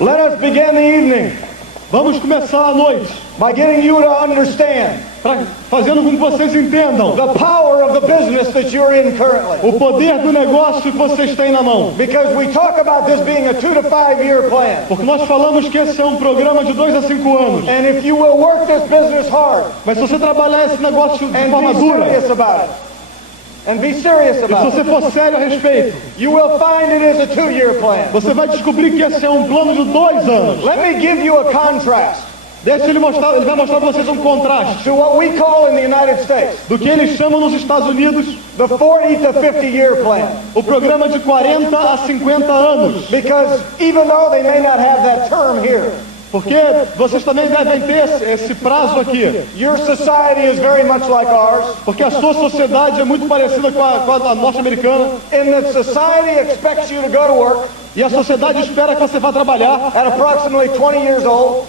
Let us begin the evening Vamos começar a noite by getting you to understand fazendo com que vocês entendam the power of the business that you're in currently. o poder do negócio que vocês têm na mão. Because we talk about this being a 2 to 5 year plan. Porque nós falamos que esse é um programa de 2 a 5 anos. And if you will work this business hard, Mas se você trabalhar esse negócio de forma and be dura, serious about it, and be serious e se about você it, for sério a respeito, you will find it is a 2 year plan. você vai descobrir que esse é um plano de 2 anos. Let me give you a contrast Deixa ele vai mostrar para vocês um contraste to what we call in the United States do que eles chamam nos Estados Unidos the 40 to 50 year plan. o programa de 40 a 50 anos. Because even though they may not have that term here, Porque vocês também devem ter esse prazo aqui. your society is very much like ours, Porque a sua sociedade é muito parecida com a norte-americana. in that society expects you to go to work E a sociedade espera que você vá trabalhar at approximately 20 years old,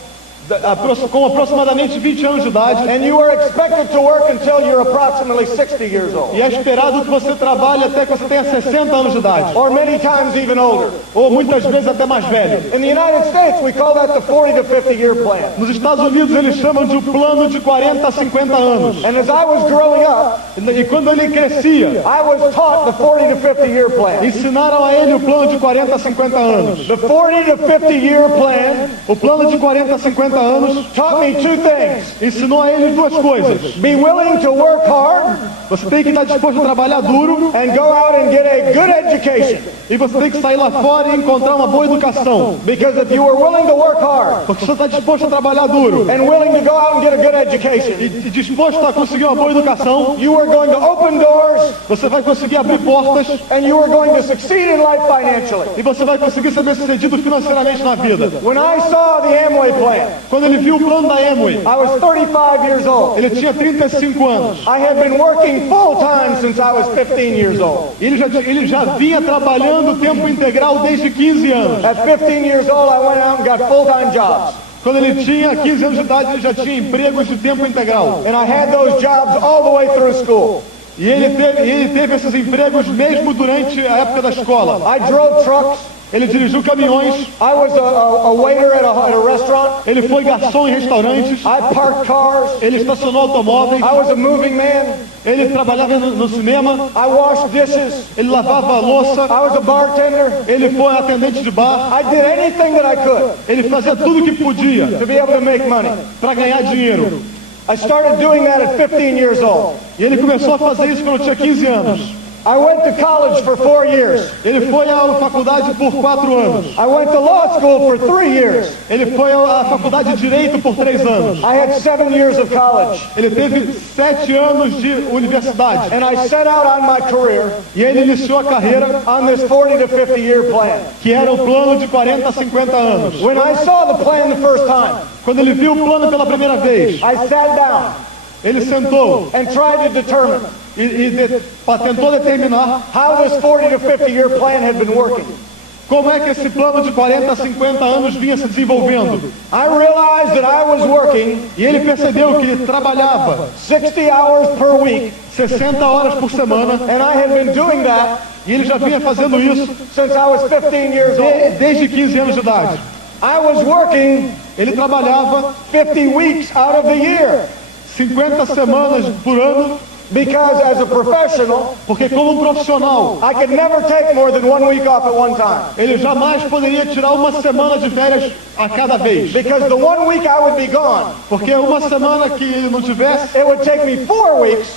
com aproximadamente 20 anos de idade. and you are expected to work until you're approximately 60 years old, E é esperado que você trabalhe até que você tenha 60 anos de idade. or many times even older. Ou muitas vezes até mais velho. In the United States, we call that the 40 to 50 year plan. Nos Estados Unidos eles chamam de plano de 40 a 50 anos. And as I was growing up, E quando ele crescia, I was taught the 40 to 50 year plan. ensinaram a ele o plano de 40 a 50 anos. The 40 to 50 year plan O plano de 40 a 50 anos taught me two things. ensinou a ele duas coisas. Be willing to work hard Você tem que estar disposto a trabalhar duro and go out and get a good education. e você tem que sair lá fora e encontrar uma boa educação. Because if you are willing to work hard Porque você está disposto a trabalhar duro and willing to go out and get a good education, e disposto a conseguir uma boa educação, you are going to open doors você vai conseguir abrir portas and you are going to succeed in life financially. e você vai conseguir ser bem-sucedido financeiramente na vida. When I saw the Amway plan, Quando ele viu o plano da Amway, I was 35 years old. ele tinha 35 anos. I had been working full time since I was 15 years old. Ele já vinha trabalhando tempo integral desde 15 anos. At 15 years old, I went out and got full-time jobs. Quando ele tinha 15 anos de idade, ele já tinha empregos de tempo integral. And I had those jobs all the way through school. E ele teve esses empregos mesmo durante a época da escola. I drove trucks. Ele dirigiu caminhões, I was a waiter at a restaurant. ele foi garçom em restaurantes, I parked cars. ele estacionou automóveis, I was a moving man. ele trabalhava no cinema, I washed dishes. ele lavava a louça, I was a bartender. ele foi atendente de bar, I did anything that I could ele fazia tudo o que podia to be able to make money. para ganhar dinheiro. I started doing that at 15 years old. E ele começou a fazer isso quando tinha 15 anos. I went to college for 4 years. Ele foi à faculdade por 4 anos. I went to law school for 3 years. Ele foi à faculdade de Direito por 3 anos. I had 7 years of college. Ele teve 7 anos de universidade. And I set out on my career E ele iniciou a carreira on this 40 to 50 year plan. que era o plano de 40 a 50 anos. When I saw the plan the first time, Quando ele viu o plano pela primeira vez, I sat down ele sentou and tried to determine tentou determinar how this 40 to 50 year plan had been working. como é que esse plano de 40 a 50 anos vinha se desenvolvendo. I realized that I was working E ele percebeu que ele trabalhava 60 hours per week, 60 horas por semana, and I had been doing that e ele já vinha fazendo isso since I was 15 years old. desde 15 anos de idade. I was working Ele trabalhava 50 weeks out of the year 50 semanas por ano, because as a professional, porque como um profissional, I could never take more than 1 week off at one time. ele jamais poderia tirar uma semana de férias a cada vez. Because the 1 week I would be gone, Porque uma semana que ele não tivesse, it would take me 4 weeks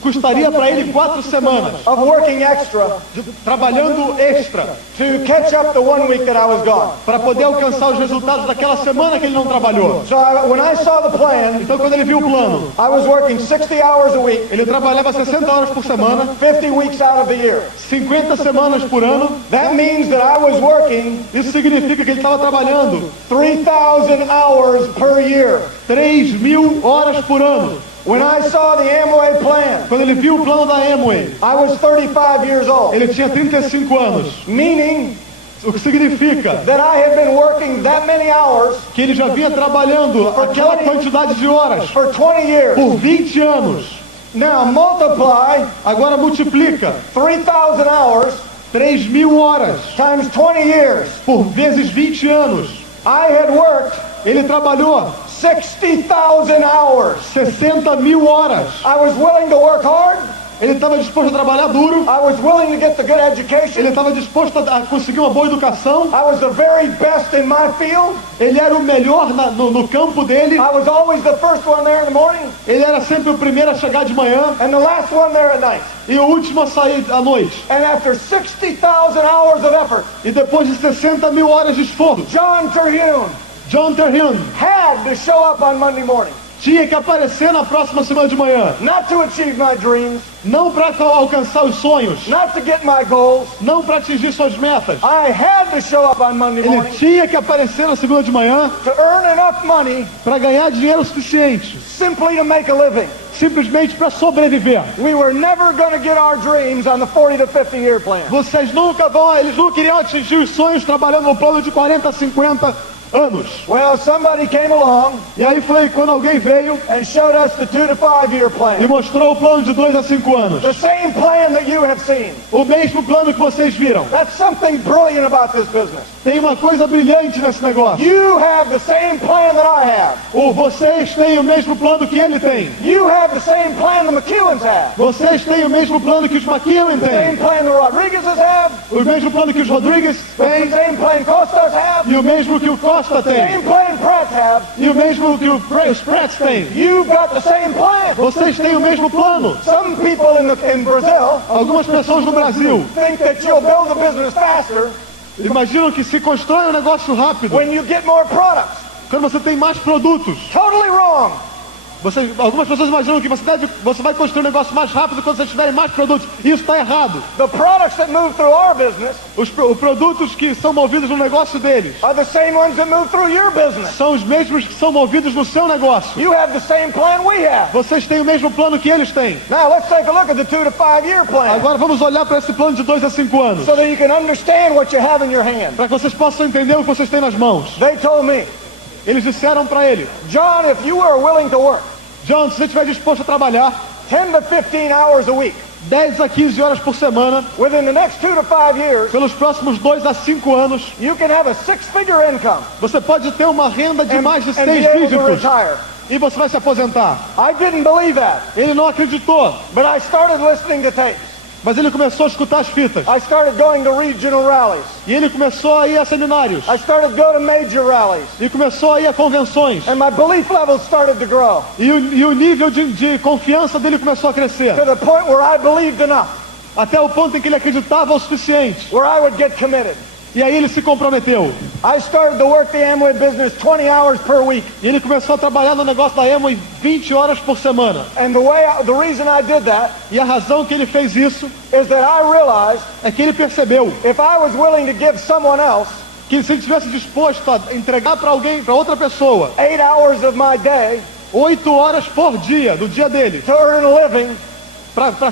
custaria para ele 4 semanas, of working extra trabalhando extra, to catch up the 1 week that I was gone. para poder alcançar os resultados daquela semana que ele não trabalhou. So when I saw the plan, Então quando ele viu o plano, I was working 60 hours a week, ele trabalhava 60 horas por semana, 50 weeks out of the year. 50 semanas por ano. That means that I was working Isso significa que ele estava trabalhando 3,000 hours per year. 3.000 horas por ano. When I saw the Amway plan, Quando ele viu o plano da Amway, I was 35 years old, ele tinha 35 anos. meaning O que significa that I had been working that many hours que ele já vinha trabalhando aquela quantidade de horas for 20 years. por 20 anos. Now multiply Agora multiplica 3,000 hours 3.000 horas. Times 20 years. Por vezes 20 anos. I had worked Ele trabalhou 60,000 hours. 60.000 horas. I was willing to work hard. Ele estava disposto a trabalhar duro. I was willing to get the good education. Ele estava disposto a conseguir uma boa educação. I was the very best in my field. Ele era o melhor no campo dele. I was always the first one there in the morning. Ele era sempre o primeiro a chegar de manhã. And the last one there at night. E o último a sair à noite. And after 60,000 hours of effort. E depois de 60.000 horas de esforço. John Terhune had to show up on Monday morning. Tinha que aparecer na próxima semana de manhã. Not to achieve my dreams. Não para alcançar os sonhos. Not to get my goals. Não para atingir suas metas. I had to show up on Monday morning. Ele tinha que aparecer na segunda de manhã. To earn enough money. Para ganhar dinheiro suficiente. Simply to make a living. Simplesmente para sobreviver. We were never going to get our dreams on the 40 to 50 year plan. Eles não queriam atingir os sonhos trabalhando no plano de 40 a 50 anos. Well, somebody came along. E aí foi quando alguém veio and showed us the 2 to 5 year plan. E mostrou o plano de 2 a 5 anos. The same plan that you have seen. O mesmo plano que vocês viram. That's something brilliant about this business. Tem uma coisa brilhante nesse negócio. You have the same plan that I have. Vocês têm o mesmo plano que ele tem. You have the same plan the McEwens have. Vocês têm o mesmo plano que os McEwen têm. The same plan the Rodriguezes have. O mesmo plano que os Rodrigues têm. The same plan Costas have. E o mesmo que o Costa tem. The same plan Pratt have. E o mesmo que os Pratt têm. You've got the same plan. Vocês têm o mesmo plano. Some people in Brazil. Algumas pessoas no Brasil. Think that you'll build a business faster. Imaginam que se constrói um negócio rápido. When you get more products. Quando você tem mais produtos. Totally wrong. Algumas pessoas imaginam que você vai construir um negócio mais rápido quando vocês tiverem mais produtos. Isso está errado. The products that move through our business os produtos que são movidos no negócio deles are the same ones that move through your business. São os mesmos que são movidos no seu negócio. You have the same plan we have. Vocês têm o mesmo plano que eles têm. Now let's take a look at the 2 to 5 year plan. Agora vamos olhar para esse plano de 2 a 5 anos. So that you can understand what you have in your hand. Para que vocês possam entender o que vocês têm nas mãos. They told me. Eles disseram para ele. John, if you are willing to work. John, se você estiver disposto a trabalhar 10 to 15 hours a week. 10 a 15 horas por semana. Within the next 2 to 5 years. Pelos próximos 2 a 5 anos. You can have a 6-figure income. Você pode ter uma renda de mais de 6 dígitos. E você vai se aposentar. I didn't believe that. Ele não acreditou. But I started listening to tapes. Mas ele começou a escutar as fitas. I started going to regional rallies. E ele começou a ir a seminários. I started going to major rallies. E começou a ir a convenções. And my belief levels started to grow. E o nível de confiança dele começou a crescer. To the point where I believed enough. Até o ponto em que ele acreditava o suficiente. Where I would get committed. E aí ele se comprometeu. I started to work the Amway business 20 hours per week. E ele começou a trabalhar no negócio da Amway 20 horas por semana. And the reason I did that e a razão que ele fez isso is that I realized é que ele percebeu if I was willing to give someone else que se ele estivesse disposto a entregar para alguém, para outra pessoa, 8 hours of my day, 8 horas por dia do dia dele, to earn a living,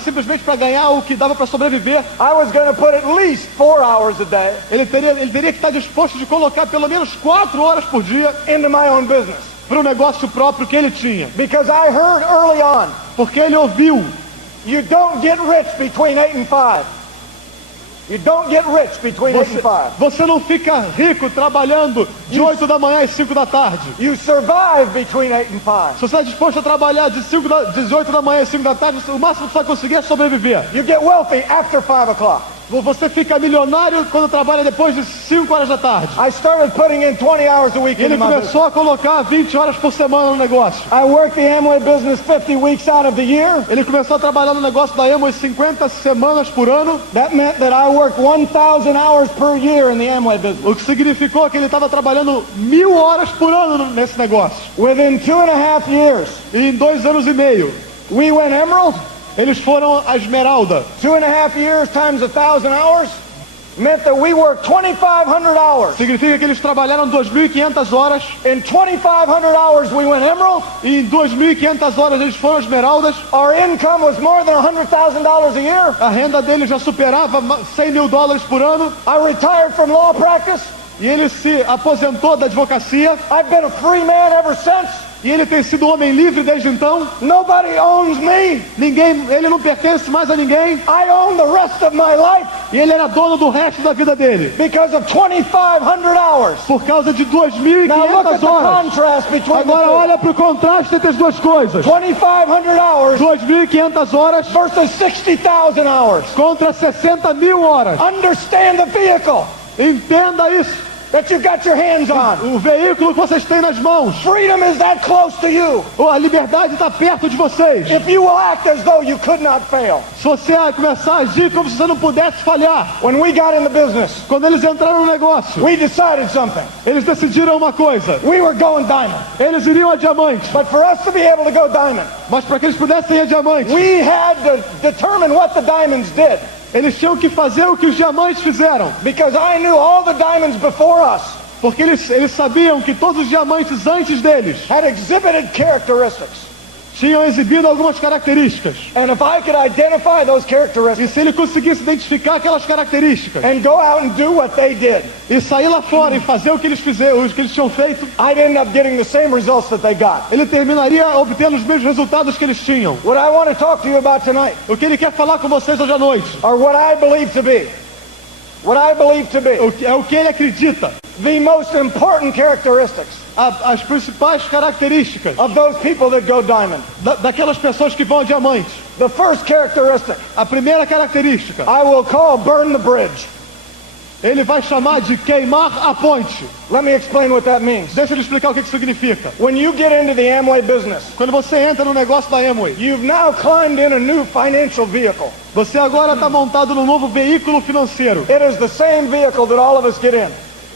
simplesmente para ganhar o que dava para sobreviver, I was going to put at least 4 hours a day. Ele teria que estar disposto de colocar pelo menos 4 horas por dia into my own business. Para o negócio próprio que ele tinha. Because I heard early on. Porque ele ouviu. You don't get rich between 8 and 5. You don't get rich between 8 and 5. Você não fica rico trabalhando de 8 da manhã às 5 da tarde. You survive between 8 and 5. Se você está disposto a trabalhar de 8 da manhã às 5 da tarde, o máximo que você vai conseguir é sobreviver. You get wealthy after 5 o'clock. Você fica milionário quando trabalha depois de 5 horas da tarde. I started putting in 20 hours a week. Ele começou a colocar 20 horas por semana no negócio. I worked the Amway business 50 weeks out of the year. Ele começou a trabalhar no negócio da Amway 50 semanas por ano. That meant that I worked 1,000 hours per year in the Amway business. O que significou que ele estava trabalhando 1.000 horas por ano nesse negócio. Within 2.5 years. E em 2 anos e meio. We went Emerald. Eles foram a Esmeralda. 2.5 years times 1,000 hours meant that we worked 2,500 hours. Significa que eles trabalharam 2.500 horas. In 2,500 hours we went Emerald. E em 2.500 horas eles foram Esmeraldas. Our income was more than $100,000 a year. A renda deles já superava $100.000 por ano. I retired from law practice. E ele se aposentou da advocacia. I've been a free man ever since. E ele tem sido homem livre desde então. Nobody owns me. Ele não pertence mais a ninguém. I own the rest of my life E ele era dono do resto da vida dele. because of 2,500 hours. Por causa de Now look at 2.500 the horas. contrast between Agora the olha para o contraste entre as duas coisas. two. 2,500 hours 2.500 horas versus 60,000 hours. contra 60.000 horas. Understand the vehicle Entenda isso. that you got your hands on. O veículo que vocês têm nas mãos. Freedom is that close to you. A liberdade está perto de vocês. If you will act as though you could not fail. Se você começar a agir como se você não pudesse falhar. When we got in the business, Quando eles entraram no negócio, we decided something. eles decidiram uma coisa. We were going diamond. Eles iriam a diamante. But for us to be able to go diamond, Mas para que eles pudessem ir a diamante, we had to determine what the diamonds did. eles tinham que fazer o que os diamantes fizeram. Because I knew all the diamonds before us Porque eles sabiam que todos os diamantes antes deles had exhibited characteristics. tinham exibido algumas características. And if I could identify those E characteristics se ele conseguisse identificar aquelas características and go out and do what they did, e sair lá fora e fazer o que eles fizeram, o que eles tinham feito, I'd end up getting the same results that they got. ele terminaria obtendo os mesmos resultados que eles tinham. What I want to talk to you about tonight, O que ele quer falar com vocês hoje à noite are what I believe to be. What I believe to be é o que ele acredita, the most important characteristics as principais características of those people that go diamond. daquelas pessoas que vão a diamante. The first characteristic A primeira característica, I will call burn the bridge. ele vai chamar de queimar a ponte. Let me explain what that means. Deixa eu lhe explicar o que significa. When you get into the Amway business, Quando você entra no negócio da Amway, you've now climbed in a new financial vehicle. você agora está montado num novo veículo financeiro. It is the same vehicle that all of us get in.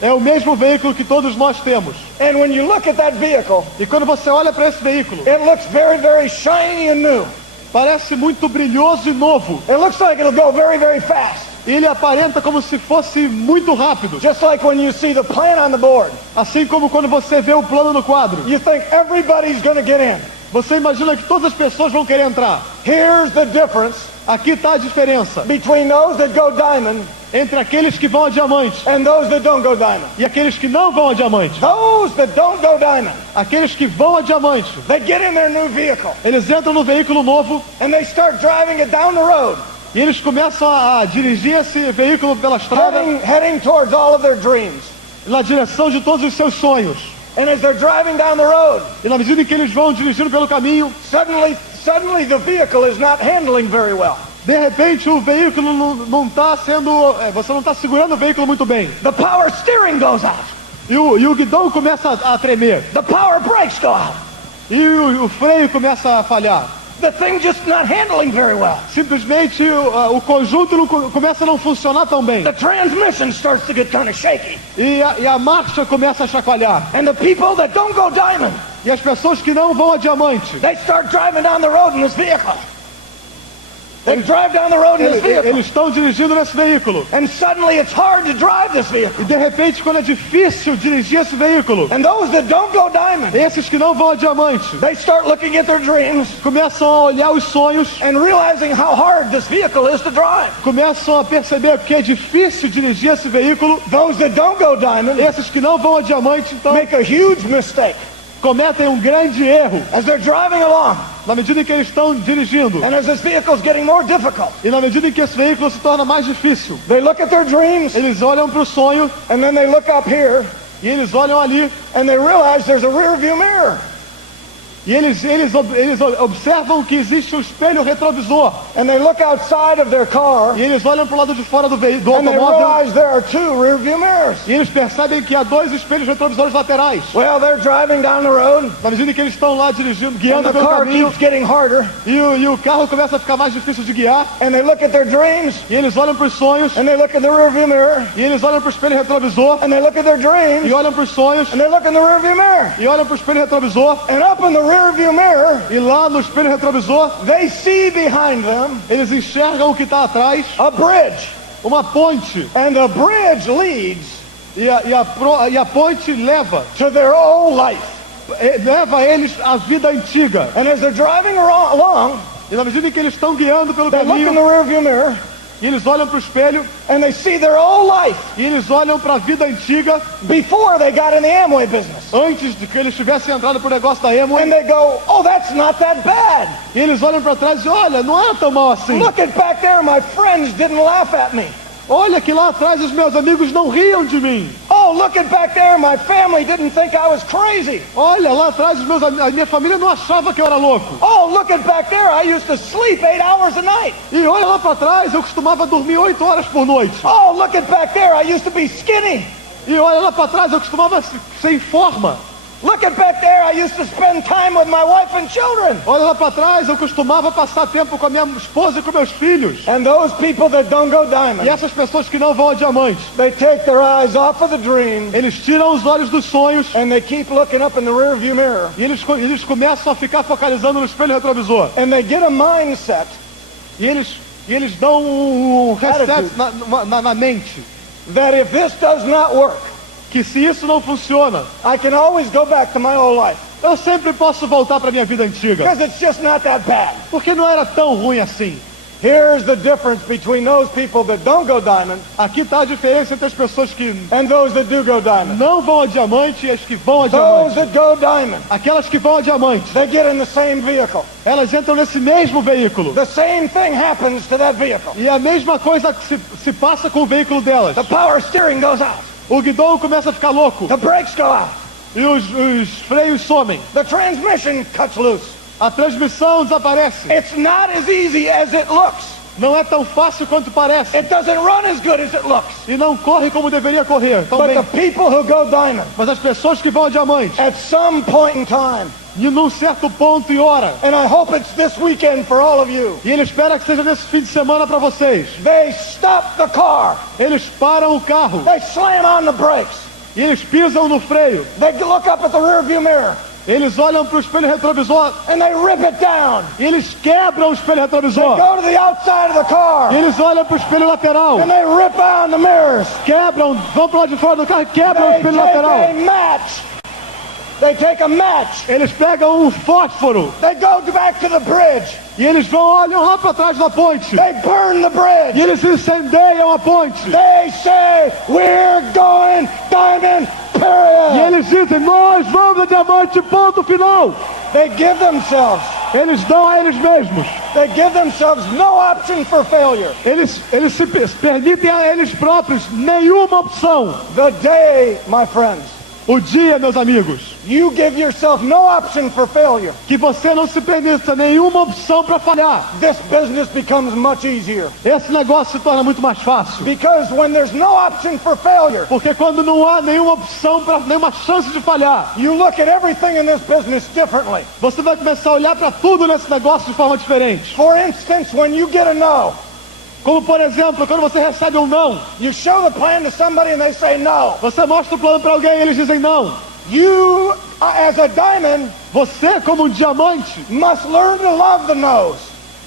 É o mesmo veículo que todos nós temos. And when you look at that vehicle, E quando você olha para esse veículo, it looks very, very shiny and new. parece muito brilhoso e novo. It looks like it'll go very, very fast. E ele aparenta como se fosse muito rápido. Just like when you see the plan on the board, Assim como quando você vê o plano no quadro. you think everybody's going to get in. Você imagina que todas as pessoas vão querer entrar. Here's the difference Aqui está a diferença between those that go diamond entre aqueles que vão a diamante and those that don't go diamond. e aqueles que não vão a diamante. Those that don't go diamond, Aqueles que vão a diamante, they get in their new vehicle eles entram no veículo novo and they start driving it down the road, e eles começam a dirigir esse veículo pela estrada heading towards all of their dreams. na direção de todos os seus sonhos. And as they're driving down the road, E na medida em que eles vão dirigindo pelo caminho, suddenly the vehicle is not handling very well. de repente o veículo não está sendo... você não está segurando o veículo muito bem. The power steering goes out. E o guidão começa a tremer. The power brakes go out. E o freio começa a falhar. The thing just not handling very well. Simplesmente o conjunto não começa a não funcionar tão bem. The transmission starts to get kind of shaky. E a marcha começa a chacoalhar. And the people that don't go diamond, E as pessoas que não vão a diamante, they start driving down the road in this vehicle. They drive down the road in this vehicle. eles estão dirigindo nesse veículo. And suddenly it's hard to drive this E vehicle. de repente, quando é difícil dirigir esse veículo, And those that don't go diamond, esses que não vão a diamante they start looking at their dreams começam a olhar os sonhos, and realizing how hard this vehicle is to drive. começam a perceber que é difícil dirigir esse veículo. Those that don't go diamond Esses que não vão a diamante, então, make a huge mistake cometem um grande erro as they're driving along. na medida em que eles estão dirigindo. And as this vehicle is getting more difficult, E na medida em que esse veículo se torna mais difícil, they look at their dreams eles olham para o sonho and then they look up here e eles olham ali and they realize there's a rear view mirror. e eles observam que existe um espelho retrovisor. And they look outside of their car E eles olham para o lado de fora do veículo, do and they automóvel, realize there are two rear view mirrors. e eles percebem que há dois espelhos retrovisores laterais. Well, they're driving down the road Na medida em que eles estão lá dirigindo, and guiando the pelo car caminho, keeps getting harder. e o carro começa a ficar mais difícil de guiar, And they look at their dreams e eles olham para os sonhos, and they look at the rear view mirror e eles olham para o espelho retrovisor, and they look at their dreams e olham para os sonhos, and they look in the rear view mirror. e olham para o espelho retrovisor, And up in the rear view mirror, e lá no espelho retrovisor, they see behind them eles enxergam o que está atrás, a bridge. uma ponte, And the bridge leads e a ponte leva to their old life. eles à vida antiga. And as they're driving along, E na medida em que eles estão guiando pelo they look in caminho, the rear view mirror E eles olham para o espelho and they see their old life e eles olham para a vida antiga before they got in the Amway business. antes de que eles tivessem entrado pro negócio da Amway. And they go, oh, that's not that bad. E eles olham para trás e olha, não é tão mal assim. Look at back there, my friends didn't laugh at me. Olha que lá atrás os meus amigos não riam de mim. Oh, look at back there, my family didn't think I was crazy. Olha, lá atrás a minha família não achava que eu era louco. Oh, look at back there, I used to sleep 8 hours a night. E olha lá para trás, eu costumava dormir 8 horas por noite. Oh, look at back there, I used to be skinny. E olha lá para trás, eu costumava ser em forma. Look at back there, I used to spend time with my wife and children. Olha lá para trás, eu costumava passar tempo com a minha esposa e com meus filhos. And those people that don't go diamond, E essas pessoas que não vão a diamante, they take their eyes off of the dream eles tiram os olhos dos sonhos and they keep looking up in the rear view mirror. e eles começam a ficar focalizando no espelho retrovisor. And they get a mindset E eles dão um reset na mente. that if this does not work, Que se isso não funciona, I can always go back to my old life. eu sempre posso voltar para minha vida antiga. Because it's just not that bad. Porque não era tão ruim assim. Here's the difference between those people that don't go diamond Aqui está a diferença entre as pessoas que and those that do go diamond. não vão a diamante e as que vão a Those diamante. that go diamond, Aquelas que vão a diamante, they get in the same vehicle. elas entram nesse mesmo veículo. The same thing happens to that vehicle. E a mesma coisa que se passa com o veículo delas. The power steering goes out. O guidão começa a ficar louco The brakes go out. e os freios somem. The transmission cuts loose. A transmissão desaparece. It's not as easy as it looks. Não é tão fácil quanto parece. It doesn't run as good as it looks. E não corre como deveria correr. Tão But bem. the people who go diamond, Mas as pessoas que vão a diamante, at some point in time, e num certo ponto e hora, and I hope it's this weekend for all of you, e ele espera que seja nesse fim de semana para vocês, they stop the car. eles param o carro They slam on the brakes. e eles pisam no freio. They look up at the rear view mirror Eles olham para o espelho retrovisor and they rip it down. e eles quebram o espelho They retrovisor. go to the outside of the E car eles olham para o espelho lateral, and they rip on the mirrors. quebram, vão para lá de fora do carro e quebram o They espelho take lateral. a match. They take a match. Eles pegam um fósforo They go back to the bridge. e eles olham lá para trás da ponte. They burn the E bridge. eles incendeiam a ponte. They say, we're going diamond, E period. eles dizem, nós vamos a diamante, ponto final. They give themselves, Eles dão a eles mesmos. they give themselves no option for failure. Eles se permitem a eles próprios nenhuma opção. The day, my friends, O dia, meus amigos, you give yourself no option for failure, que você não se permita nenhuma opção para falhar. this business becomes much easier. Esse negócio se torna muito mais fácil. Because when there's no option for failure, Porque quando não há nenhuma opção, nenhuma chance de falhar, you look at everything in this business differently. você vai começar a olhar para tudo nesse negócio de forma diferente. For instance, when you get a no, Como, por exemplo, quando você recebe um não, you show the plan to somebody and they say no. você mostra o plano para alguém e eles dizem não. You, as a diamond, Você, como um diamante, must learn to love the no's.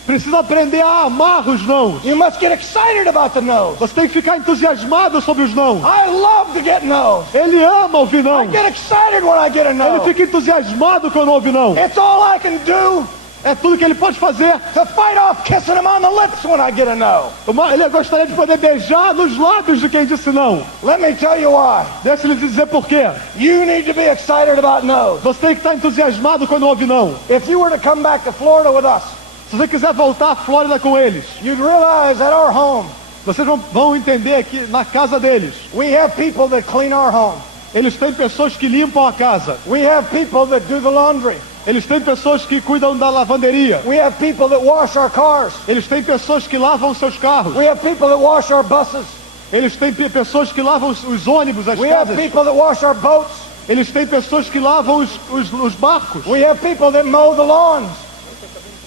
precisa aprender a amar os nãos. You must get excited about the no's. Você tem que ficar entusiasmado sobre os não. I love to get no's. Ele ama ouvir não. I get excited when I get a Ele no. fica entusiasmado quando ouve não. It's all I can do É tudo que ele pode fazer. to fight off kissing him on the lips when I get a no. Ele gostaria de poder beijar nos lábios de quem disse não. Let me tell you why. Deixa ele dizer por quê. You need to be excited about no's. Você tem que estar entusiasmado quando ouve não. If you were to come back to Florida with us, Se você quiser voltar à Flórida com eles, you'd realize at our home, vocês vão entender que na casa deles, we have people that clean our home. eles têm pessoas que limpam a casa. We have people that do the laundry. Eles têm pessoas que cuidam da lavanderia. We have people that wash our cars. Eles têm pessoas que lavam seus carros. We have people that wash our buses. Eles têm pessoas que lavam os ônibus, as We have casas. people that wash our boats. Eles têm pessoas que lavam os barcos. We have people that mow the lawns.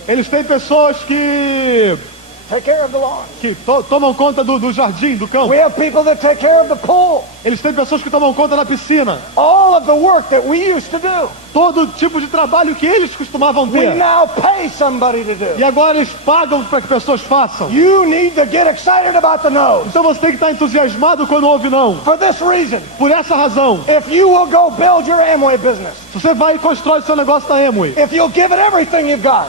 Eles têm pessoas que Take care of the lawns. tomam conta do jardim, do campo. We have people that take care of the pool. Eles têm pessoas que tomam conta da piscina. All of the work that we used to do, Todo tipo de trabalho que eles costumavam we ter. now pay somebody to do. E agora eles pagam para que pessoas façam. You need to get excited about the no's. Então você tem que estar entusiasmado quando ouve não. For this reason, Por essa razão, if you will go build your Amway business, se você vai e constrói seu negócio da Amway, if you'll give it everything you've got,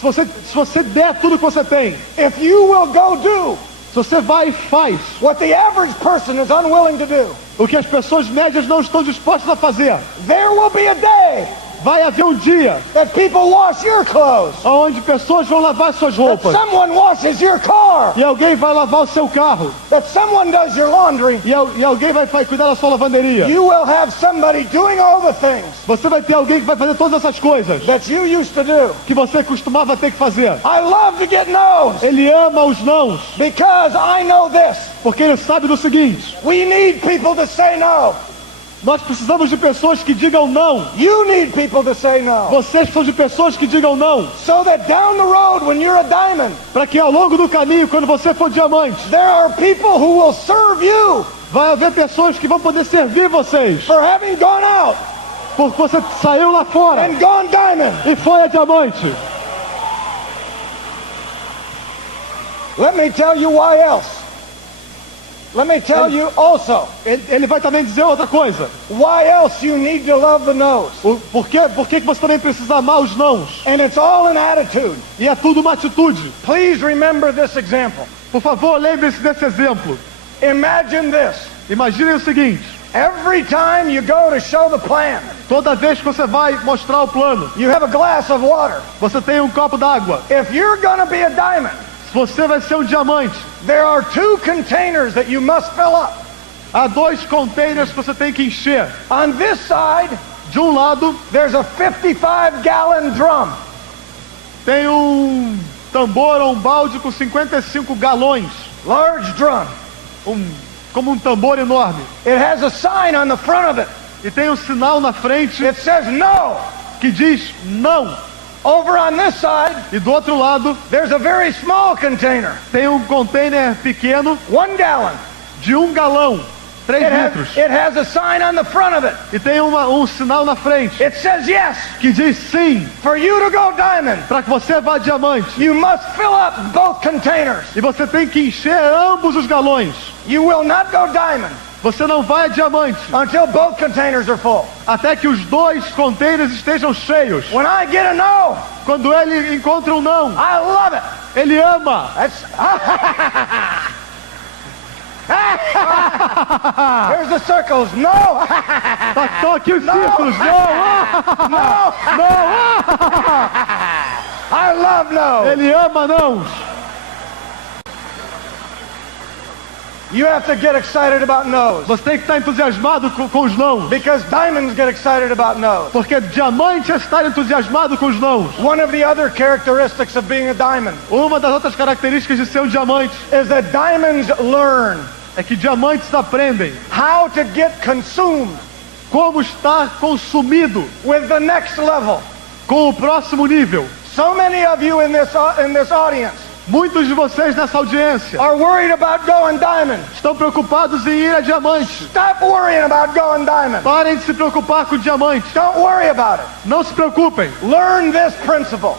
Se você der tudo que você tem, if you will go do se você vai e faz what the average person is unwilling to do, o que as pessoas médias não estão dispostas a fazer, there will be a day vai haver um dia that people wash your clothes, onde pessoas vão lavar suas that roupas, someone washes your car, e alguém vai lavar o seu carro, that someone does your laundry. e alguém vai cuidar da sua lavanderia. You will have somebody doing all the things Você vai ter alguém que vai fazer todas essas coisas that you used to do. que você costumava ter que fazer. I love to get no's Ele ama os nãos, because I know this. porque ele sabe do seguinte: We need people to say no. nós precisamos de pessoas que digam não. You need people to say no. Vocês precisam de pessoas que digam não, So that down the road when you're a diamond, para que ao longo do caminho, quando você for diamante, there are people who will serve you vai haver pessoas que vão poder servir vocês, for having gone out porque você saiu lá fora and gone diamond. e foi a diamante. Let me tell you why else. Let me tell you also Ele vai também dizer outra coisa. why else you need to love the no's. Por que você também precisa amar os nãos? And it's all an attitude. E é tudo uma atitude. Please remember this example. Por favor, lembre-se desse exemplo. Imagine this. Imagine o seguinte: Every time you go to show the plan, toda vez que você vai mostrar o plano, you have a glass of water. você tem um copo d'água. If you're going to be a diamond, Se você vai ser um diamante, there are 2 containers that you must fill up. há 2 containers que você tem que encher. On this side, De um lado, there's a 55-gallon drum. tem um tambor ou um balde com 55 galões. Large drum. Como um tambor enorme. It has a sign on the front of it. E tem um sinal na frente It says no. que diz não. Over on this side, E do outro lado, there's a very small container. tem um container pequeno 1 gallon. de 1 galão, 3 litros. It has a sign on the front of it. E tem um sinal na frente It says yes. que diz sim, For you to go diamond, para que você vá diamante. you must fill up both containers. E você tem que encher ambos os galões. You will not go diamond Você não vai a diamante until both containers are full. até que os 2 containers estejam cheios. When I get a no, Quando ele encontra um não, I love it. ele ama. That's There's the circles. No. Estão aqui os círculos. Não, No. não. I love no. Ele ama não. You have to get excited about no's. Você tem que estar entusiasmado com os não. Because diamonds get excited about no's. Porque diamante é estar entusiasmado com os não. One of the other characteristics of being a diamond Uma das outras características de ser um diamante is that diamonds learn é que diamantes aprendem how to get consumed como estar consumido with the next level. com o próximo nível. So many of you in this audience Muitos de vocês nessa audiência are worried about going diamond. estão preocupados em ir a diamante. Stop worrying about going diamond. Parem de se preocupar com diamante. Don't worry about it. Não se preocupem. Learn this principle.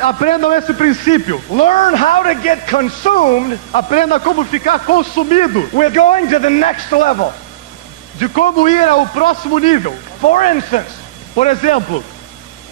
Aprendam esse princípio. Learn how to get consumed Aprenda como ficar consumido, with going to the next level. de como ir ao próximo nível. For instance, Por exemplo,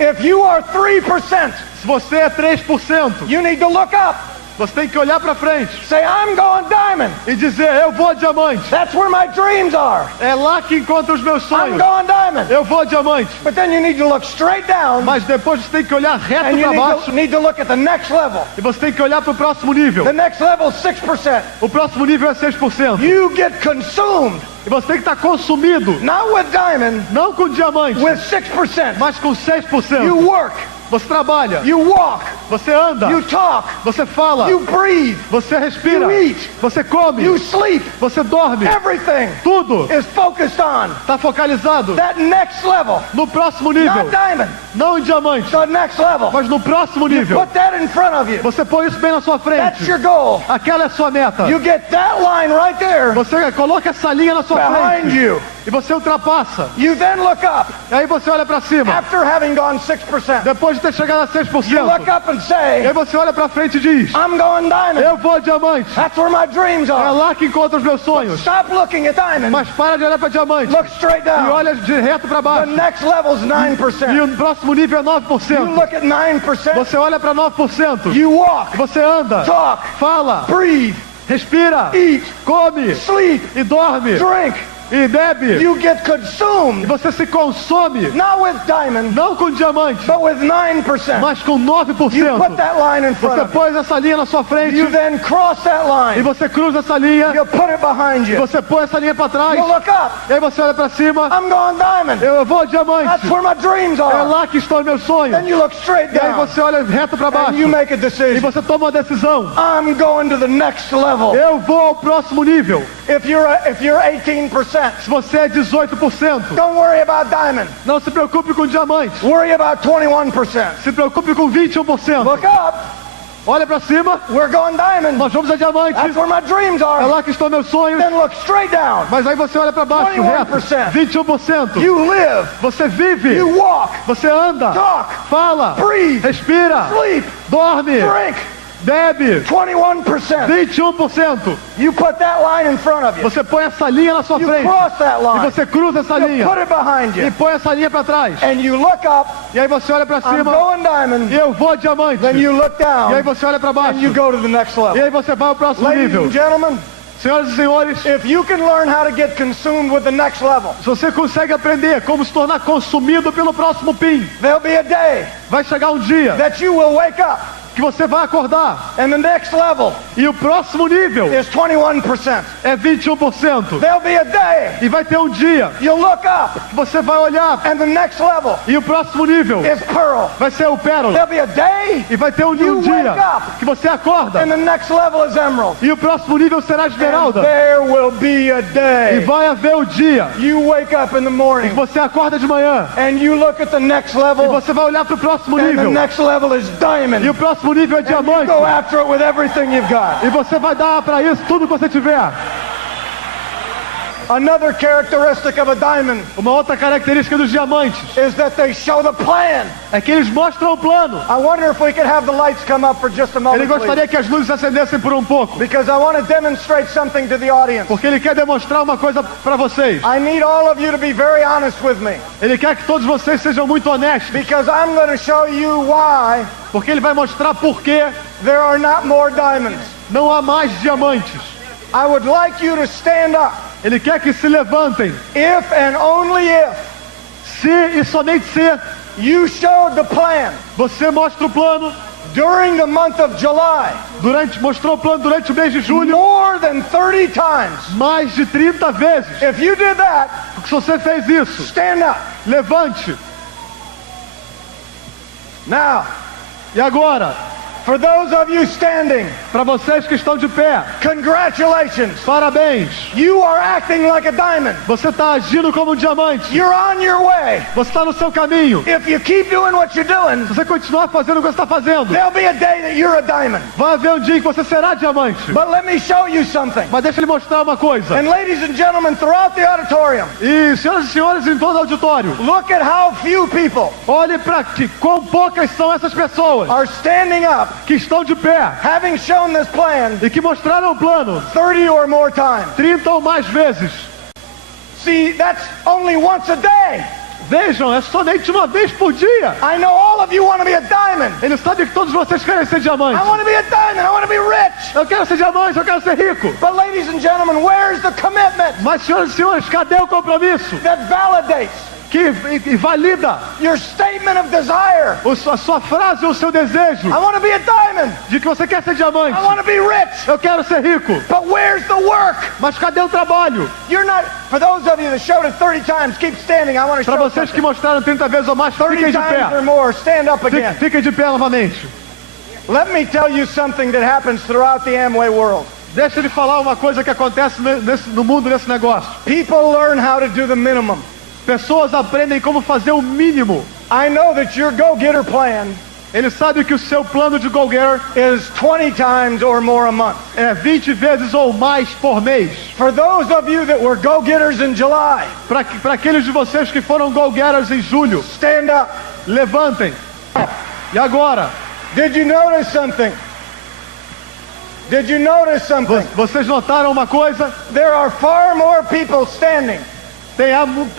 if you are 3%, se você é 3%, you need to look up. você tem que olhar para frente Say, I'm going diamond. e dizer: eu vou a diamante. That's where my dreams are. É lá que encontro os meus I'm sonhos. going diamond. Eu vou a diamante. But then you need to look straight down, Mas depois você tem que olhar reto and you para baixo need to look at the next level. e você tem que olhar para o próximo nível. The next level is 6%. O próximo nível é 6%. You get consumed, E você tem que estar consumido, not with diamond, não com diamante, with 6%. mas com 6%. You work, Você trabalha, you walk, você anda, you talk, você fala, you breathe, você respira, you eat, você come, you sleep. você dorme. Everything Tudo is focused on está focalizado that next level. no próximo nível. Not diamond, Não em diamante, the next level. mas no próximo You nível. put that in front of you. Você põe isso bem na sua That's frente. your goal. Aquela é a sua meta. You get that line right there Você coloca essa linha na sua behind frente you. e você ultrapassa. You then look up E aí você olha para cima. after having gone 6%. Depois de ter chegado a 6%. You look up and E say, aí você olha pra frente e diz, I'm going diamond. eu vou a diamante. That's where my dreams É are. lá que encontro os meus sonhos. Stop looking at diamond. Mas para de olhar pra diamante. Look straight E down. olha de reto pra The baixo. next level's E 9%. o próximo nível é You 9%. look at 9%. Você olha pra 9%. You walk, Você anda, talk, fala, breathe, respira, eat, come sleep, e dorme drink. e bebe. You get E consumed, você se consome, not with diamond, não com diamante, but with 9%. mas com You put 9%. that line in front Você of you. pôs essa linha na sua frente You then cross that e line. você cruza essa linha, You put it behind e you. você põe essa linha pra trás, You look up. e aí você olha pra cima, I'm going diamond. eu vou a diamante, That's where my dreams é are. lá que estão meus sonhos. Then you look straight E aí down você olha reto pra baixo, and you make a e decision. você toma uma decisão, I'm going to the next level. eu vou ao próximo nível. If you're 18%, Se você é 18%, don't worry about diamond. não se preocupe com diamante, Worry about 21%. se preocupe com 21%. Look up. Olha pra cima, We're going diamond. nós vamos a diamante, That's where my dreams é are. lá que estão meus sonhos. Then look straight down. Mas aí você olha pra baixo, reto, 21%. 21%. You live. Você vive, You walk. você anda, Talk. fala, Breathe. respira, Sleep. dorme, Drink. bebe. 21%. 21%. You put that line in front of you. Você põe essa linha na sua You frente cross that e line. você cruza essa You linha put it behind e you. põe essa linha pra trás. And you look up. E aí você olha pra I'm cima going diamond. e eu vou a diamante. Then you look E aí down você olha pra baixo and you go to the next e level. aí você vai ao próximo Ladies nível. and gentlemen, Senhoras e senhores, if you can learn how to get consumed with the next level, se você consegue aprender como se tornar consumido pelo próximo PIN, there'll be a day vai chegar um dia that you will wake up que você vai acordar and the next level e o próximo nível is 21%. é 21%. There'll be a day E vai ter um dia you'll look up que você vai olhar and the next level e o próximo nível is pearl. vai ser o pérola. There'll be a day E vai ter um You dia wake up. que você acorda and the next level is emerald. e o próximo nível será And esmeralda. there will be a E day vai haver o dia you wake up in the que morning você acorda de manhã and you look at the next e level você vai olhar para o próximo and the nível. next level is E diamond. o próximo nível é And you diamante. go after it with everything you've got. E você vai dar para isso tudo que você tiver. Another characteristic of a diamond Uma outra característica dos diamantes is that they show the plan. é que eles mostram o plano. I wonder if we could have the lights come up for just a Ele moment, please. gostaria que as luzes acendessem por um pouco, Because I want to demonstrate something to the audience. porque ele quer demonstrar uma coisa para vocês. I need all of you to be very honest with me. Ele quer que todos vocês sejam muito honestos, Because I'm going to show you why porque ele vai mostrar por que there are not more diamonds. não há mais diamantes. I would like you to stand up. Ele quer que se levantem, If and only if se e somente se you showed the plan você mostra o plano during the month of July mostrou o plano durante o mês de julho more than 30 times. mais de 30 vezes. If you did that, Porque se você fez isso, stand up. levante. Now, E agora, for those of you standing, para vocês que estão de pé, congratulations. parabéns. You are acting like a diamond. Você está agindo como um diamante. You're on your way. Você está no seu caminho. If you keep doing what you're doing, Se você continuar fazendo o que você está fazendo, there'll be a day that you're a diamond. vai haver um dia em que você será diamante. But let me show you something. Mas deixa ele mostrar uma coisa. And ladies and gentlemen, throughout the auditorium, E senhoras e senhores em todo o auditório, look at how few people olhe para que quão poucas são essas pessoas are standing up, que estão de pé having shown this plan e que mostraram o plano 30 or more times. 30 ou mais vezes. See, that's only once a day. Vejam, é somente uma vez por dia. I know all of you want to be a diamond. Ele sabe que todos vocês querem ser I diamante. want to be a diamond. I want to be rich. Eu quero ser diamante, eu quero ser rico. But ladies and gentlemen, where's the commitment Mas senhoras e senhores, cadê o compromisso that validates que valida your statement of desire? a sua frase ou o seu desejo I want to be a diamond. de que você quer ser diamante? I want to be rich. Eu quero ser rico. But where's the work? Mas cadê o trabalho? You're not, for those of you that showed it 30 times, keep standing. I want to Para show vocês que something. mostraram 30 vezes ou mais, 30 fiquem de times or pé. more, stand up again. Fiquem de pé novamente. Let me tell you something that happens throughout the Amway world. Deixa ele falar uma coisa que acontece no mundo desse negócio. People learn how to do the minimum. Pessoas aprendem como fazer o mínimo. I know that your go-getter plan Ele sabe que o seu plano de go-getter is 20 times or more a month. é 20 vezes ou mais por mês. For those of you that were go-getters in July, Para aqueles de vocês que foram go-getters em julho, stand up. levantem. E agora? Did you notice something? Did you notice something? Vocês notaram uma coisa? There are far more people standing,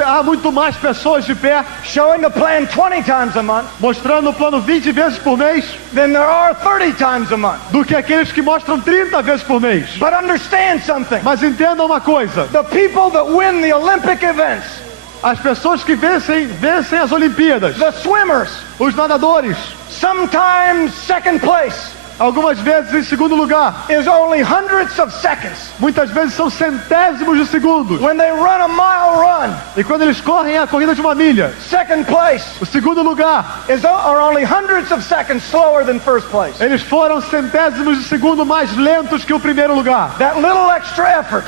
Há muito mais pessoas de pé, showing the plan 20 times a month, mostrando o plano 20 vezes por mês, than there are 30 times a month. do que aqueles que mostram 30 vezes por mês. But understand something. Mas entendam uma coisa: The people that win the Olympic events, as pessoas que vencem as Olimpíadas, the swimmers, os nadadores, sometimes second place, algumas vezes em segundo lugar, is only hundredths of seconds. muitas vezes são centésimos de segundos. When they run a mile run, E quando eles correm a corrida de uma milha, second place o segundo lugar, are only hundreds of seconds slower than first place. eles foram centésimos de segundo mais lentos que o primeiro lugar. That little extra effort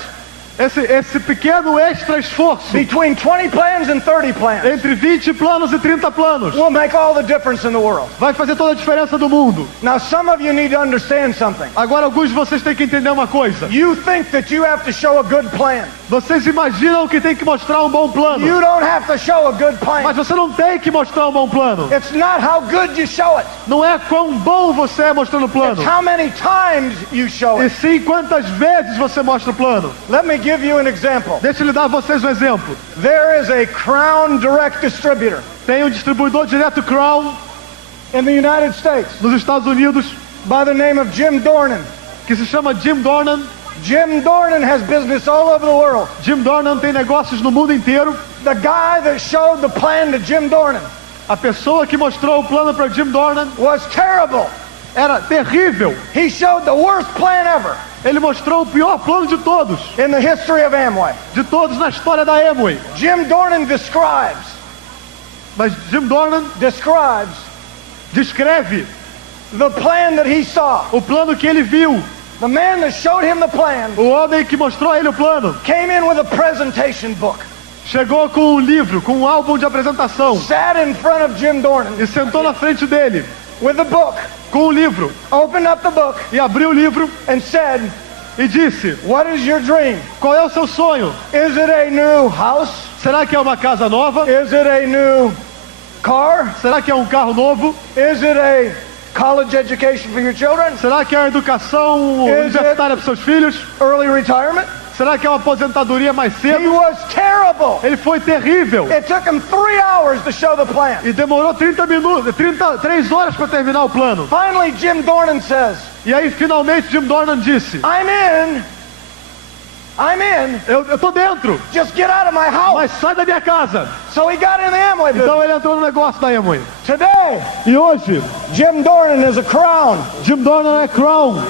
Esse pequeno extra esforço between 20 plans and 30 plans entre 20 planos e 30 planos will make all the difference in the world. vai fazer toda a diferença do mundo. Now, some of you need to understand something. Agora, alguns de vocês têm que entender uma coisa. You think that you have to show a good plan. Vocês imaginam que tem que mostrar um bom plano, You don't have to show a good mas plan. você não tem que mostrar um bom plano. It's not how good you show it. Não é quão bom você é mostrando o plano, It's how many times you show e it. sim quantas vezes você mostra o plano. Let me give you an example. Deixa eu lhe dar a vocês um exemplo. There is a Crown direct distributor Tem um distribuidor direto Crown in the United States nos Estados Unidos by the name of Jim Dornan. que se chama Jim Dornan. Jim Dornan has business all over the world. Jim Dornan tem negócios no mundo inteiro. The guy that showed the plan to Jim Dornan A pessoa que mostrou o plano para Jim Dornan was terrible. era terrível. He showed the worst plan ever Ele mostrou o pior plano de todos in the history of Amway. na história da Amway. Jim Dornan describes Mas Jim Dornan descreve the plan that he saw. o plano que ele viu. The man that showed him the plan O homem que mostrou a ele o plano came in with a presentation book, chegou com um livro, com um álbum de apresentação, sat in front of Jim Dornan e sentou na frente dele with a book, com o livro, opened up the book e abriu o livro and said, e disse: "What is your dream? qual é o seu sonho? Is it a new house? Será que é uma casa nova? Is it a new car? Será que é um carro novo? Is it a college education for your children? Será que é a educação universitária para seus filhos? Early retirement?" Será que é uma aposentadoria mais He cedo? was terrible. Ele foi terrível. It took him 3 hours to show the plan. E demorou 3 horas para terminar o plano. Finally, Jim Dornan says, E aí, finalmente, Jim Dornan disse: I'm in. eu tô dentro, Just get out of my house. mas sai da minha casa. So he got in the Amway business. Então ele entrou no negócio da Amway. Today, E hoje, Jim Dornan is a Crown. Jim Dornan é Crown.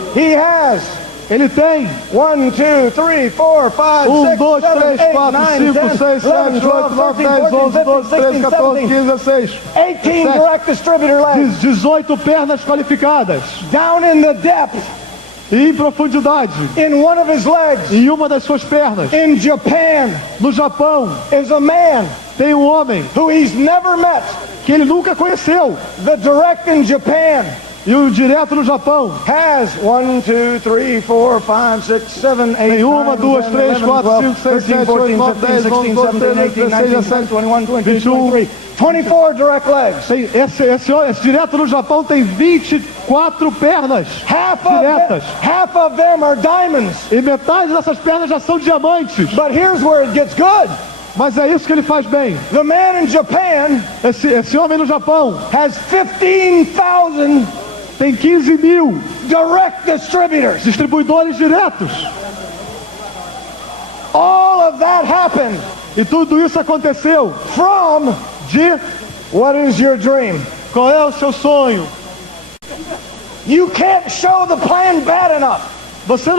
Ele tem One, two, three, four, five, 1, six, 2, seven, 3, eight, 4, nine, 5, 10, 6, 11, 7, 8, 9, 10, 11, 12, 13, 14, 15, 16. 18 direct distributor legs. 18 pernas qualificadas. Down in the depth, E em profundidade, in one of his legs, em uma das suas pernas. in Japan, No Japão, is a man tem um homem who he's never met. que ele nunca conheceu. The direct in Japan E o direto no Japão has 1, 2, 3, 4, 5, 6, 7, 8, tem 1, 9, 2, 10, 3, 11, 4, 12, 5, 6, 13, 7, 8, 14, 9, 15, 10, 11, 16, 12, 17, 18, 19, 16, 20, 21, 22, 23, 24 direct legs. Tem esse direto no Japão tem 24 pernas diretas. Half of them are diamonds. E metade dessas pernas já são diamantes. But here's where it gets good. Mas é isso que ele faz bem. The man in Japan Esse homem no Japão has 15,000 tem 15 mil direct distributors. distribuidores diretos. All of that happened E tudo isso aconteceu from de what is your dream? qual é o seu sonho? You can't show the plan bad enough. Você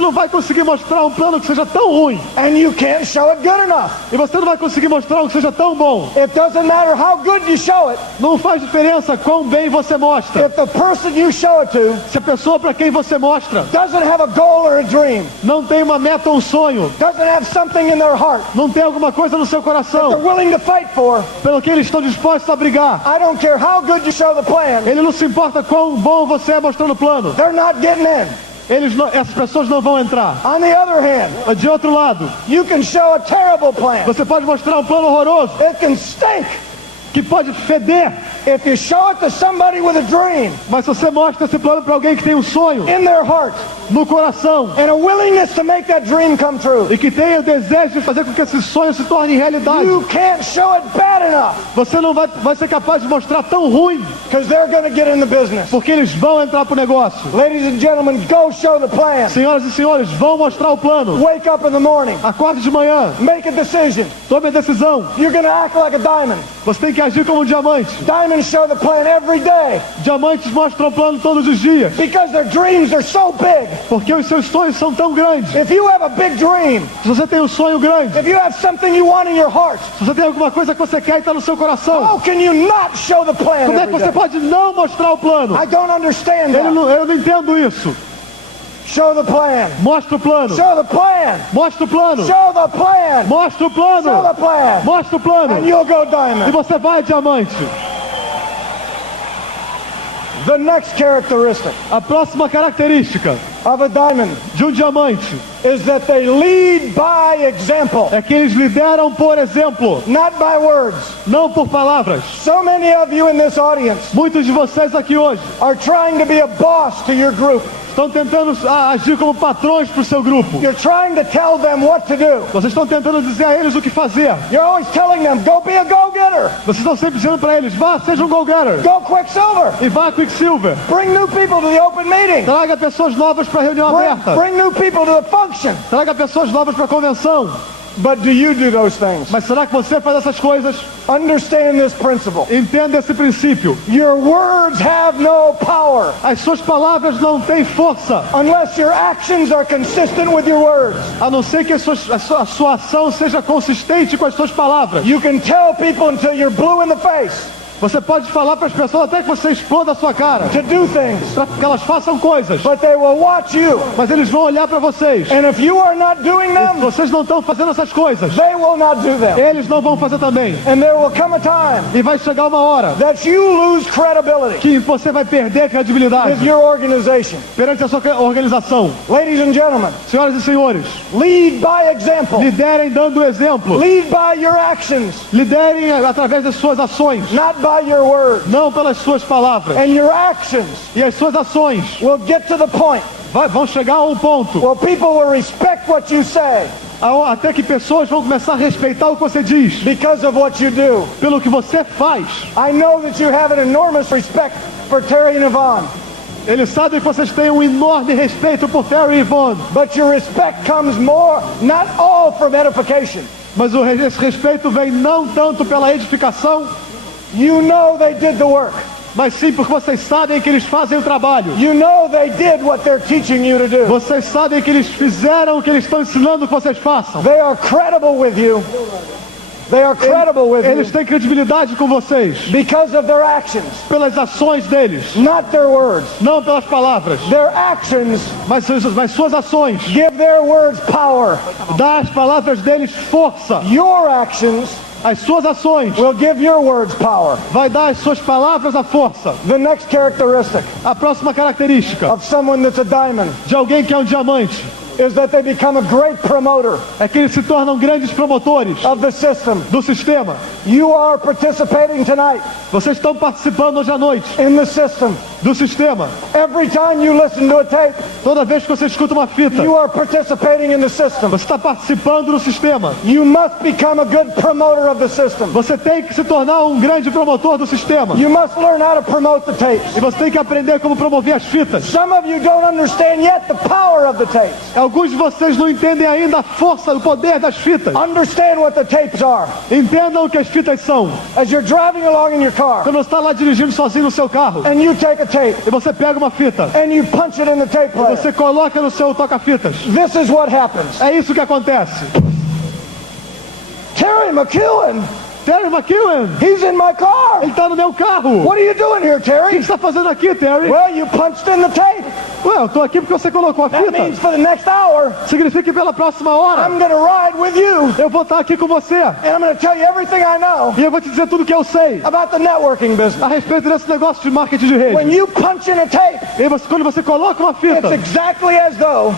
não vai conseguir mostrar um plano que seja tão ruim. And you can't show it good enough. E você não vai conseguir mostrar um que seja tão bom. It doesn't matter how good you show it. Não faz diferença quão bem você mostra. If the person you show it to Se a pessoa para quem você mostra doesn't have a goal or a dream, não tem uma meta ou um sonho, doesn't have something in their heart não tem alguma coisa no seu they're coração willing to fight for, pelo que eles estão dispostos a brigar, I don't care how good you show the plan, ele não se importa quão bom você é mostrando o plano. they're not getting in. Essas pessoas não vão entrar. On the other hand, De outro lado, you can show a terrible plan. você pode mostrar um plano horroroso It can stink. que pode feder. If you show it to somebody with a dream Mas se você mostra esse plano para alguém que tem um sonho in their heart no coração and a willingness to make that dream come true, e que tem o desejo de fazer com que esse sonho se torne realidade, you can't show it bad enough você não vai ser capaz de mostrar tão ruim, because they're going to get in the business. porque eles vão entrar pro negócio. Ladies and gentlemen, go show the plan. Senhoras e senhores, vão mostrar o plano. Wake up in the morning. Acorde de manhã, Make a decision. tome a decisão. You're going to act like a diamond. Você tem que agir como um diamante. Diamonds show the plan every day Diamantes mostram o plano todos os dias, because their dreams are so big. porque os seus sonhos são tão grandes. If you have a big dream, Se você tem um sonho grande, if you have something you want in your heart, se você tem alguma coisa que você quer e está no seu coração, how can you not show the plan como é que every você day? pode não mostrar o plano? I don't understand Eu that. não entendo isso. Show the plan. Mostra o plano. Show the plan. Mostra o plano. Show the plan. Mostra o Show the plano. plan. Mostra o plano. And you'll go E diamond. você vai diamante. The next characteristic A próxima característica of a diamond de um diamante is that they lead by example, é que eles lideram por exemplo, not by words. não por palavras. So many of you in this audience Muitos de vocês aqui hoje are trying to be a boss to your group. estão tentando agir como patrões para o seu grupo. You're trying to tell them what to do. Vocês estão tentando dizer a eles o que fazer. You're always telling them, go be a go-getter. Vocês estão sempre dizendo para eles, vá, seja um go-getter. Go Quicksilver. E vá, Quicksilver. Bring new people to the open meeting. Traga pessoas novas para a reunião aberta. Bring new people to the function. Traga pessoas novas para a convenção. But do you do those things? Mas será que você faz essas coisas? Understand this principle. Entenda esse princípio. Your words have no power As suas palavras não têm força, unless your actions are consistent with your words. a não ser que a sua ação seja consistente com as suas palavras. You can tell people until you're blue in the face Você pode falar para as pessoas até que você exploda a sua cara, to do things, para que elas façam coisas, but they will watch you. mas eles vão olhar para vocês. And if you are not doing Se them, vocês não estão fazendo essas coisas, they will not do them. eles não vão fazer também. And there will come a time E vai chegar uma hora that you lose credibility que você vai perder a with credibilidade your organization. perante a sua organização. Ladies and gentlemen, Senhoras e senhores, lead by example. liderem dando exemplo. Lead by your actions, Liderem através das suas ações, not by your words. não pelas suas palavras. And your actions E as suas ações will get to the point vão chegar a um ponto where people will respect what you say até que pessoas vão começar a respeitar o que você diz, because of what you do. pelo que você faz. I know that you have an enormous respect for Terry and Yvonne, Eles sabem que vocês têm um enorme respeito por Terry e Yvonne, but your respect comes more, not all from edification. mas esse respeito vem não tanto pela edificação, You know they did the work. mas sim porque vocês sabem que eles fazem o trabalho. You know they did what they're teaching you to do. Vocês sabem que eles fizeram o que eles estão ensinando que vocês façam. They are credible with you. They are credible with Eles you têm credibilidade com vocês because of their actions, pelas ações deles, not their words. não pelas palavras, Their actions mas suas ações. give their words power. Dá às palavras deles força. Your actions As suas ações will give your words power. vai dar às suas palavras a força. The next characteristic A próxima característica of someone that's a diamond de alguém que é um diamante is that they become a great promoter é que eles se tornam grandes promotores of the system. do sistema. You are participating tonight Vocês estão participando hoje à noite in the system. do sistema. Every time you listen to a tape, Toda vez que você escuta uma fita, you are participating in the system. você está participando do sistema. You must become a good promoter of the system. Você tem que se tornar um grande promotor do sistema. You must learn how to promote the tapes. E você tem que aprender como promover as fitas. Some of you don't understand yet the power of the tapes. Alguns de vocês não entendem ainda a força, o poder das fitas. Understand what the tapes are. Entendam o que as fitas são. As you're driving along in your car Quando você está lá dirigindo sozinho no seu carro and you take a tape e você pega uma fita, and you punch it in the tape player, você coloca no seu toca-fitas. this is what happens. É isso que acontece. Terry McEwen, Terry McEwen, he's in my car. ele está no meu carro. O What are you doing here, que Terry? você está fazendo aqui, Terry? Well, you punched in the tape. Ué, eu tô aqui porque você colocou a That means fita. for the next hour, Significa que pela próxima hora I'm going to ride with you, eu vou estar aqui com você. and I'm going to tell you everything I know E eu vou te dizer tudo que eu sei about the networking business. a respeito desse negócio de marketing de When rede. you punch in a tape, E quando você coloca uma it's fita, exactly as though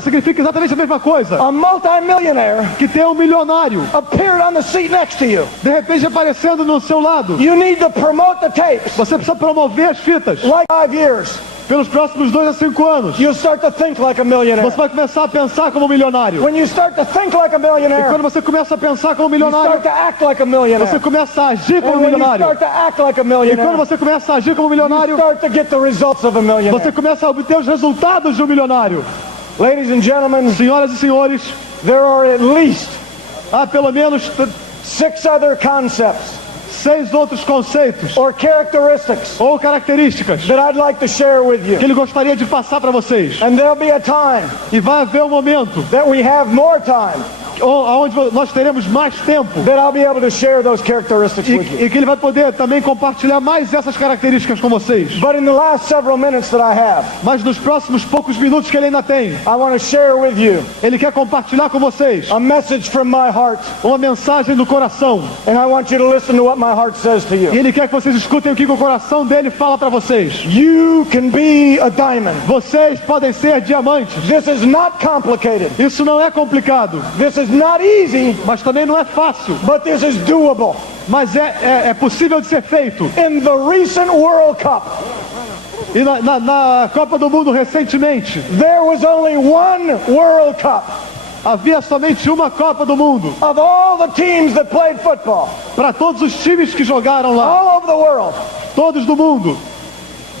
significa exatamente a mesma coisa. a multimillionaire Que tem um milionário, appeared on the seat next to you. de repente aparecendo no seu lado. You need to promote the tapes. Você precisa promover as fitas. Like 5 years, Pelos próximos 2 a 5 anos. you'll start to think like a millionaire. Você vai começar a pensar como milionário. When you start to think like a E millionaire, quando você começa a pensar como you milionário, start to act like a millionaire. você começa a agir como And when you milionário. start to act like a E quando millionaire, você começa a agir como you milionário, start to get the results of a você millionaire. começa a obter os resultados de um milionário. Ladies and gentlemen, Senhoras e senhores, there are at least há pelo menos 6 other concepts 6 outros conceitos or characteristics ou características that I'd like to share with que you. ele gostaria de passar para vocês. And there'll be a time E vai haver um momento that we have more time onde nós teremos mais tempo that I'll be able to share those characteristics with you. e que ele vai poder também compartilhar mais essas características com vocês. But in the last several minutes that I have, Mas nos próximos poucos minutos que ele ainda tem, I want to share with you ele quer compartilhar com vocês a message from my heart. uma mensagem do coração. And I want you to listen to what my heart says to E you. ele quer que vocês escutem o que o coração dele fala para vocês. You can be a diamond. Vocês podem ser diamantes. This is not complicated. Isso não é complicado, This is not easy, mas também não é fácil. but this is doable. Mas é possível de ser feito. In the recent World Cup, E na Copa do Mundo recentemente, there was only one World Cup havia somente uma Copa do Mundo of all the teams that played football para todos os times que jogaram lá, all over the world. todos do mundo.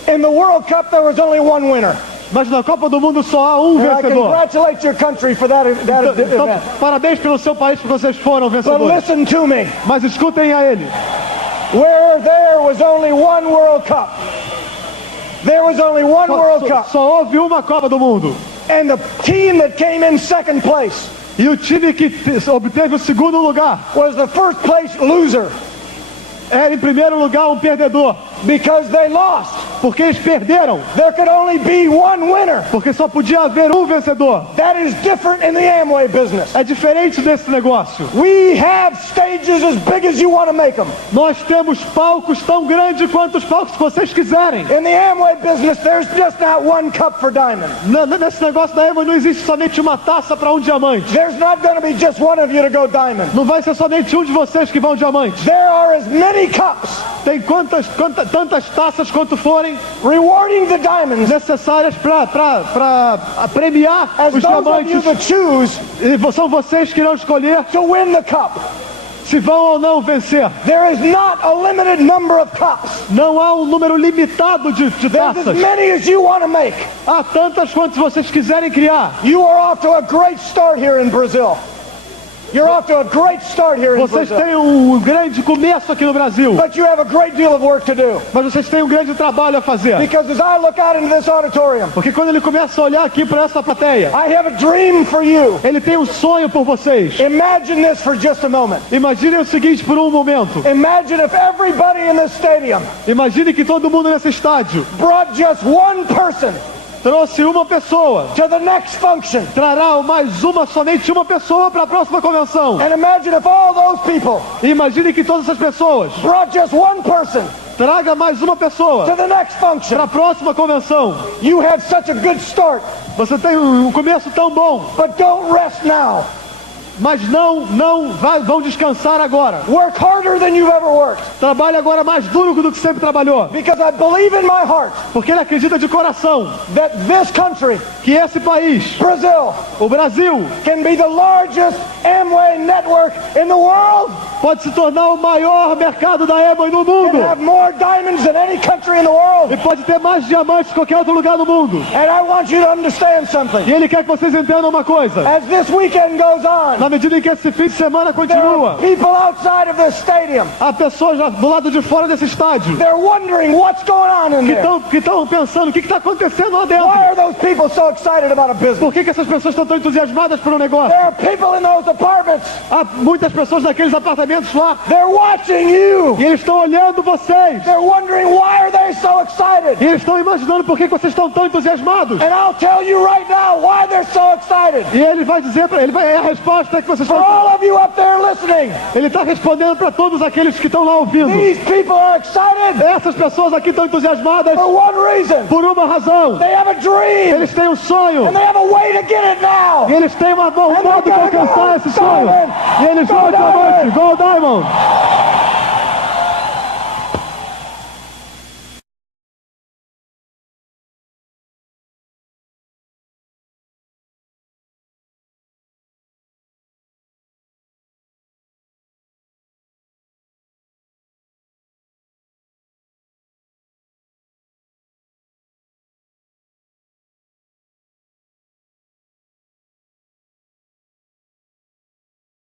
In the World Cup, there was only one winner. Mas na Copa do Mundo só há um And I vencedor. congratulate your country for that Então, event. parabéns pelo seu país porque vocês foram But vencedores. listen to me. Mas escutem a ele. Where there was only one World Cup, there was only one World Cup. Só houve uma Copa do Mundo. And the team that came in second place E o time que obteve o segundo lugar was the first place loser era, em primeiro lugar, um perdedor. because they lost. Porque eles perderam. There could only be one winner. Porque só podia haver um vencedor. That is different in the Amway business. É diferente desse negócio. We have stages as big as you want to make them. Nós temos palcos tão grandes quanto os palcos que vocês quiserem. In the Amway business, there's just not one cup for diamond. Nesse negócio da Ema não existe somente uma taça para um diamante. There's not going to be just one of you to go diamond. Não vai ser somente um de vocês que vão diamante. There are as many cups Tem tantas taças quanto forem rewarding the diamonds necessárias para premiar as os those of you diamantes. that choose E são vocês que irão escolher to win the cup. se vão ou não vencer. There is not a limited number of cups. Não há um número limitado de There's as taças. many as you want to make. Há tantas quantas vocês quiserem criar. You are off to a great start here in Brazil. You're off to a great start here in Vocês Brazil. têm um grande começo aqui no Brasil, But you have a great deal of work to do. mas vocês têm um grande trabalho a fazer. Because as I look out into this auditorium, Porque quando ele começa a olhar aqui para essa plateia, I have a dream for you. ele tem um sonho por vocês. Imagine this for just a moment. Imaginem o seguinte por um momento. Imagine if everybody in this stadium Imagine que todo mundo nesse estádio brought just one person trouxe uma pessoa. to the next function. Trará somente uma pessoa para a próxima convenção. And imagine if all those people E imagine que todas essas pessoas brought just one person traga mais uma to pessoa the next function. para a próxima convenção. You have such a good start, Você tem um começo tão bom, but don't rest now. mas vão descansar agora. Work harder than you've ever worked. Trabalhe agora mais duro do que sempre trabalhou. Because I believe in my heart Porque ele acredita de coração that this country, que esse país, Brazil, o Brasil, can be the largest Amway network in the world pode se tornar o maior mercado da Amway no and mundo. have more diamonds than any country in the world. E pode ter mais diamantes que qualquer outro lugar do mundo. And I want you to understand something. E ele quer que vocês entendam uma coisa. As this weekend goes on, Na medida em que esse fim de semana there are continua, people outside of this stadium. há pessoas já do lado de fora desse estádio They're wondering what's going on in there. que estão pensando o que está acontecendo lá Why dentro. are those people so excited about a business? Por que essas pessoas estão tão entusiasmadas por um negócio? There are people in those apartments Há muitas pessoas naqueles apartamentos lá. They're watching you. E eles estão olhando vocês. They're wondering why are they so excited. E eles estão imaginando por que vocês estão tão entusiasmados. And I'll tell you right now why they're so excited. E ele vai dizer para a resposta é que vocês For estão. all of you up there listening. Ele está respondendo para todos aqueles que estão lá ouvindo. These people are excited. Essas pessoas aqui estão entusiasmadas For one reason. por uma razão. They have a dream. Eles têm um sonho. And they have a way to get it now. E eles têm um modo de alcançar esse sonho. Diamond. E eles Go vão diamante. Diamond. Go Diamond!